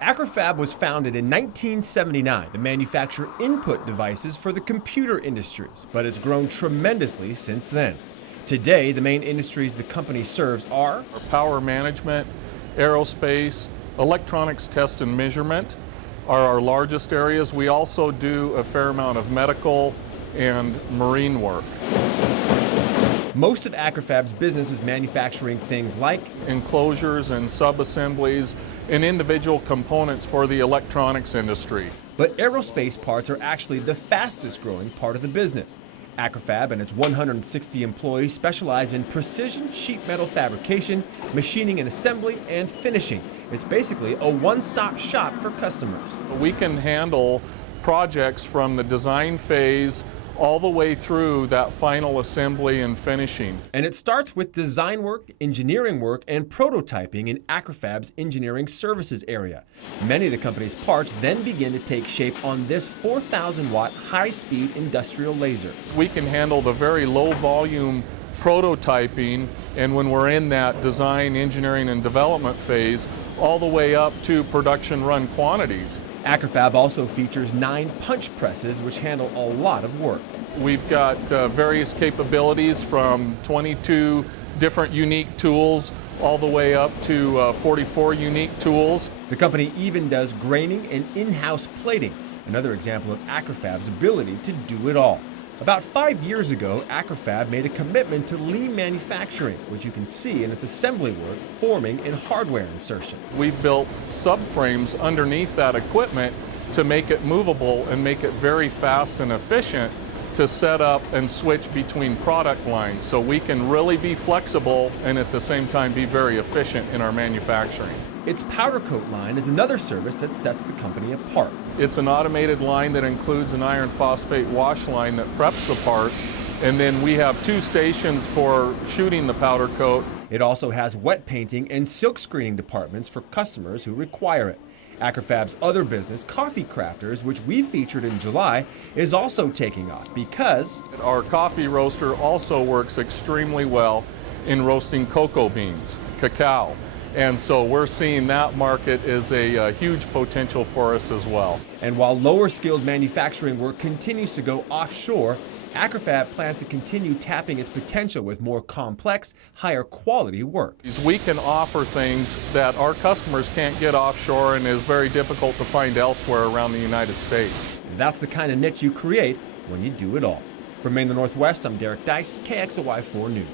AccraFab was founded in 1979 to manufacture input devices for the computer industries, but it's grown tremendously since then. Today, the main industries the company serves are power management, aerospace, electronics test and measurement are our largest areas. We also do a fair amount of medical and marine work. Most of AccraFab's business is manufacturing things like enclosures and sub-assemblies and individual components for the electronics industry. But aerospace parts are actually the fastest growing part of the business. AccraFab and its 160 employees specialize in precision sheet metal fabrication, machining and assembly, and finishing. It's basically a one-stop shop for customers. We can handle projects from the design phase all the way through that final assembly and finishing. And it starts with design work, engineering work, and prototyping in AccraFab's engineering services area. Many of the company's parts then begin to take shape on this 4,000-watt high-speed industrial laser. We can handle the very low volume prototyping, and when we're in that design, engineering, and development phase, all the way up to production run quantities. AccraFab also features 9 punch presses, which handle a lot of work. We've got various capabilities from 22 different unique tools all the way up to 44 unique tools. The company even does graining and in-house plating, another example of AccraFab's ability to do it all. About 5 years ago, AccraFab made a commitment to lean manufacturing, which you can see in its assembly work, forming, and hardware insertion. We've built subframes underneath that equipment to make it movable and make it very fast and efficient to set up and switch between product lines, so we can really be flexible and at the same time be very efficient in our manufacturing. Its powder coat line is another service that sets the company apart. It's an automated line that includes an iron phosphate wash line that preps the parts, and then we have 2 stations for shooting the powder coat. It also has wet painting and silk screening departments for customers who require it. AccraFab's other business, Coffee Crafters, which we featured in July, is also taking off because our coffee roaster also works extremely well in roasting cocoa beans, cacao. And so we're seeing that market is a huge potential for us as well. And while lower skilled manufacturing work continues to go offshore, AccraFab plans to continue tapping its potential with more complex, higher quality work. We can offer things that our customers can't get offshore and is very difficult to find elsewhere around the United States. That's the kind of niche you create when you do it all. From Maine, the Northwest, I'm Derek Deis, KXLY 4 News.